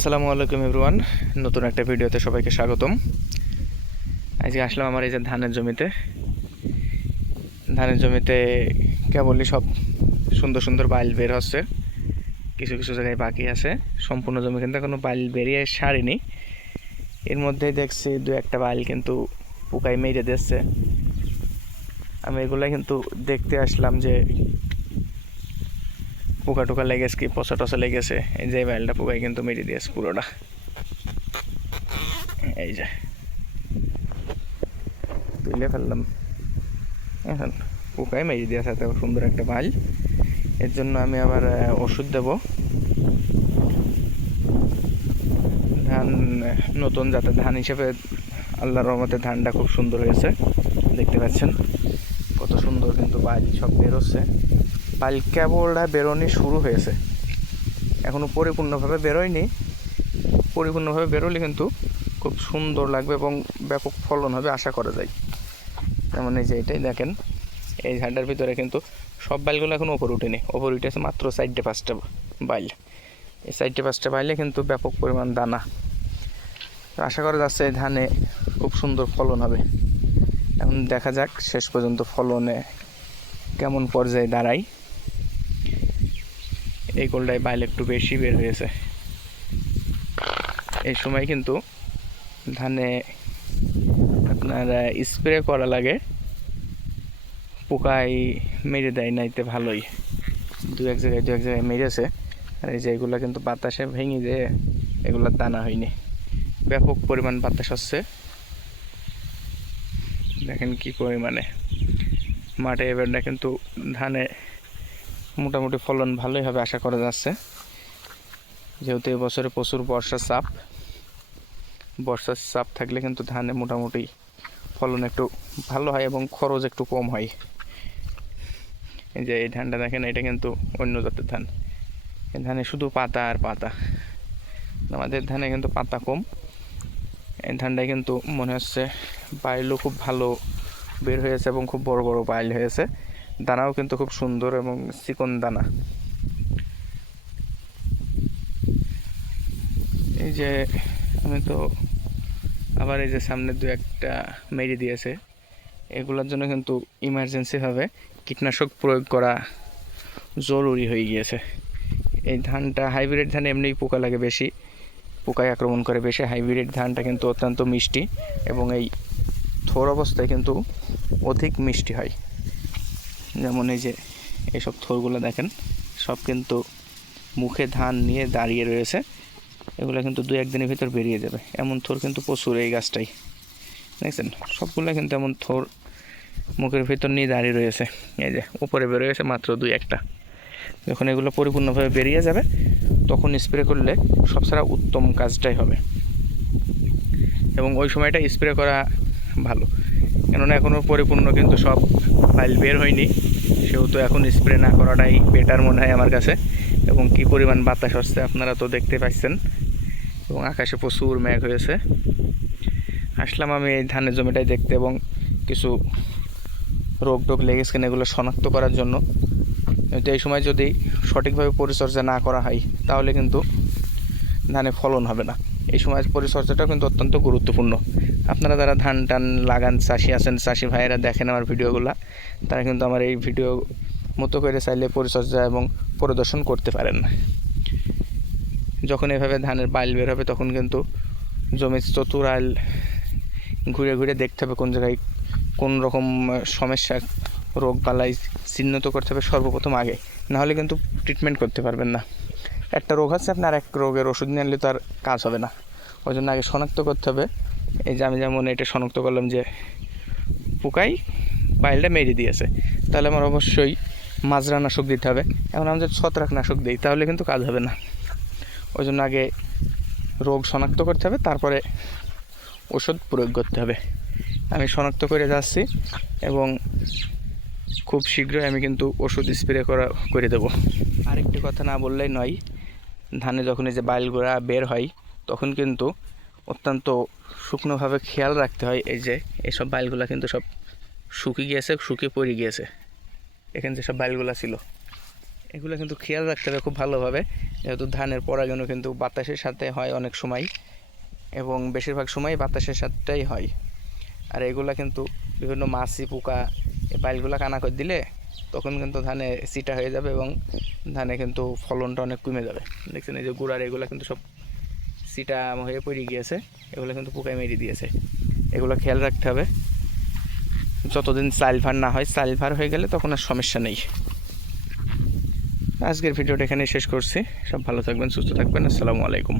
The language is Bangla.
আসসালামু আলাইকুম এভরিওয়ান। নতুন একটা ভিডিওতে সবাইকে স্বাগতম। আজকে আসলাম আমার এই যে ধানের জমিতে। ধানের জমিতে কেবলই সব সুন্দর সুন্দর বাইল বের হচ্ছে। কিছু কিছু জায়গায় বাকি আছে। সম্পূর্ণ জমি কিন্তু এখনও বাইল বেরিয়ে সারেনি। এর মধ্যেই দেখছি দু একটা বাইল কিন্তু পোকায় মেরে দিচ্ছে। আমি এগুলো কিন্তু দেখতে আসলাম যে পোকা টোকা লেগেছে কি, পচা টসা লেগেছে, এই যে বাইলটা পোকায় কিন্তু মেরে দিয়েছে পুরোটা। এই যে। তুলে ফেললাম। এখন পোকায় মেরে দিয়েছে এত সুন্দর একটা বাইল এর জন্য আমি আবার ওষুধ দেব। ধান, নতুন জাতের ধান হিসেবে আল্লাহর রহমতে ধানটা খুব সুন্দর হয়েছে। দেখতে পাচ্ছেন? কত সুন্দর কিন্তু বাইল সব বেরোচ্ছে। বাইল কেবলটা বেরোনি শুরু হয়েছে। এখনও পরিপূর্ণভাবে বেরোয়নি। পরিপূর্ণভাবে বেরোলে কিন্তু খুব সুন্দর লাগবে এবং ব্যাপক ফলন হবে, আশা করা যায়। যেমন এই যে এটাই দেখেন, এই ঝান্ডার ভিতরে কিন্তু সব বাইলগুলো এখন ওপর উঠেনি। ওপর উঠেছে মাত্র চারটে পাঁচটা বাইল এই চারটে পাঁচটা বাইলে কিন্তু ব্যাপক পরিমাণ দানা। আশা করা যাচ্ছে এই ধানে খুব সুন্দর ফলন হবে। এখন দেখা যাক শেষ পর্যন্ত ফলনে কেমন পর্যায়ে দাঁড়ায়। এই গোলটায় বাইল একটু বেশি বের হয়েছে। এই সময় কিন্তু ধানে আপনার স্প্রে করা লাগে। পোকায় মেরে দেয় নাইতে ভালোই। দু এক জায়গায়, দু এক জায়গায় মেরেছে। আর এই যে এগুলো কিন্তু বাতাসে ভেঙে দিয়ে এগুলো দানা হয়নি। ব্যাপক পরিমাণ বাতাস হচ্ছে। দেখেন কি পরিমাণে। মাঠে এবারটা কিন্তু ধানে মোটামুটি ফলন ভালোই হবে, আশা করা যাচ্ছে। যেহেতু এবছরে প্রচুর বর্ষার চাপ বর্ষার চাপ থাকলে কিন্তু ধানে মোটামুটি ফলন একটু ভালো হয় এবং খরচ একটু কম হয়। এই যে এই ধানটা দেখেন, এটা কিন্তু অন্য জাতের ধান। এই ধানে শুধু পাতা আর পাতা। আমাদের ধানে কিন্তু পাতা কম। এই ধানটায় কিন্তু মনে হচ্ছে বাইলও খুব ভালো বের হয়েছে এবং খুব বড় বড় বাইল হয়েছে। দানাও কিন্তু খুব সুন্দর এবং চিকন দানা। এই যে আমি তো আবার এই যে সামনে দু একটা মেরে দিয়েছে, এগুলোর জন্য কিন্তু ইমার্জেন্সিভাবে কীটনাশক প্রয়োগ করা জরুরি হয়ে গিয়েছে। এই ধানটা হাইব্রিড ধান এমনিই পোকা লাগে বেশি, পোকায় আক্রমণ করে বেশি। হাইব্রিড ধানটা কিন্তু অত্যন্ত মিষ্টি এবং এই থোর অবস্থায় কিন্তু অধিক মিষ্টি হয়। যেমন এই যে এইসব থোরগুলো দেখেন, সব কিন্তু মুখে ধান নিয়ে দাঁড়িয়ে রয়েছে। এগুলো কিন্তু দু একদিনের ভিতর বেরিয়ে যাবে। এমন থোর কিন্তু প্রচুর এই গাছটাই। দেখছেন? সবগুলো কিন্তু এমন থোর মুখের ভিতর নিয়ে দাঁড়িয়ে রয়েছে। এই যে, উপরে বেরোয়েছে মাত্র দুই একটা। যখন এগুলো পরিপূর্ণভাবে বেরিয়ে যাবে, তখন স্প্রে করলে সবচেয়ে উত্তম কাজটাই হবে। এবং ওই সময়টা স্প্রে করা ভালো। কেননা এখনও পরিপূর্ণ কিন্তু সব ফাইল বের হয়নি। সেহেতু এখন স্প্রে না করাটাই বেটার মনে হয় আমার কাছে। এবং কি পরিমাণ বাতাস হচ্ছে আপনারা তো দেখতে পাচ্ছেন। এবং আকাশে প্রচুর মেঘ হয়েছে। আসলাম আমি এই ধানের জমিটাই দেখতে এবং কিছু রোগ টোগ লেগেছে কিনা এগুলো শনাক্ত করার জন্য। এই সময় যদি সঠিকভাবে পরিচর্যা না করা হয়, তাহলে কিন্তু ধানে ফলন হবে না। এই সময় পরিচর্যাটাও কিন্তু অত্যন্ত গুরুত্বপূর্ণ। আপনারা যারা ধান টান লাগান, চাষি আছেন, চাষি ভাইয়েরা দেখেন আমার ভিডিওগুলো, তারা কিন্তু আমার এই ভিডিও মতো করে চাইলে পরিচর্যা এবং পরিদর্শন করতে পারেন। যখন এভাবে ধানের বাইল বের হবে, তখন কিন্তু জমির চতুরাল ঘুরে ঘুরে দেখতে হবে কোন জায়গায় কোন রকম সমস্যা, রোগ, বালাই চিহ্নিত করতে হবে সর্বপ্রথম আগে। নাহলে কিন্তু ট্রিটমেন্ট করতে পারবেন না। একটা রোগ আছে আপনার, এক রোগের ওষুধ নিয়ে তো আর কাজ হবে না। ওই জন্য আগে শনাক্ত করতে হবে। এই যে আমি যেমন এটা শনাক্ত করলাম যে পোকাই বাইলটা মেরে দিয়েছে, তাহলে আমার অবশ্যই মাজরা নাশক দিতে হবে। এখন আমি যদি ছত্রাক নাশক দিই, তাহলে কিন্তু কাজ হবে না। ওই জন্য আগে রোগ শনাক্ত করতে হবে, তারপরে ওষুধ প্রয়োগ করতে হবে। আমি শনাক্ত করে যাচ্ছি এবং খুব শীঘ্রই আমি কিন্তু ওষুধ স্প্রে করা, করে দেবো। আরেকটি কথা না বললেই নয় ধানে যখন এই যে বাইলগুড়া বের হয়, তখন কিন্তু অত্যন্ত শুকনোভাবে খেয়াল রাখতে হয় এই যে এইসব বাইলগুলা কিন্তু সব শুকিয়ে গিয়েছে শুকিয়ে পড়ে গিয়েছে। এখানে যেসব বাইলগুলা ছিল, এগুলো কিন্তু খেয়াল রাখতে হবে খুব ভালোভাবে। যেহেতু ধানের পরাগানো কিন্তু বাতাসের সাথে হয় অনেক সময় এবং বেশিরভাগ সময় বাতাসের সাথেই হয়। আর এগুলা কিন্তু বিভিন্ন মাছি, পোকা, এই বাইলগুলা কানা করে দিলে তখন কিন্তু ধানে সিটা হয়ে যাবে এবং ধানে কিন্তু ফলনটা অনেক কমে যাবে। দেখছেন এই যে গুড়ার এগুলো কিন্তু সব সিটা হয়ে পড়ে গিয়েছে, এগুলো কিন্তু পোকায় মেরে দিয়েছে। এগুলো খেয়াল রাখতে হবে। যতদিন সাইলভার না হয় সাইলভার হয়ে গেলে তখন আর সমস্যা নেই। আজকের ভিডিওটা এখানে শেষ করছি। সব ভালো থাকবেন, সুস্থ থাকবেন। আসসালামু আলাইকুম।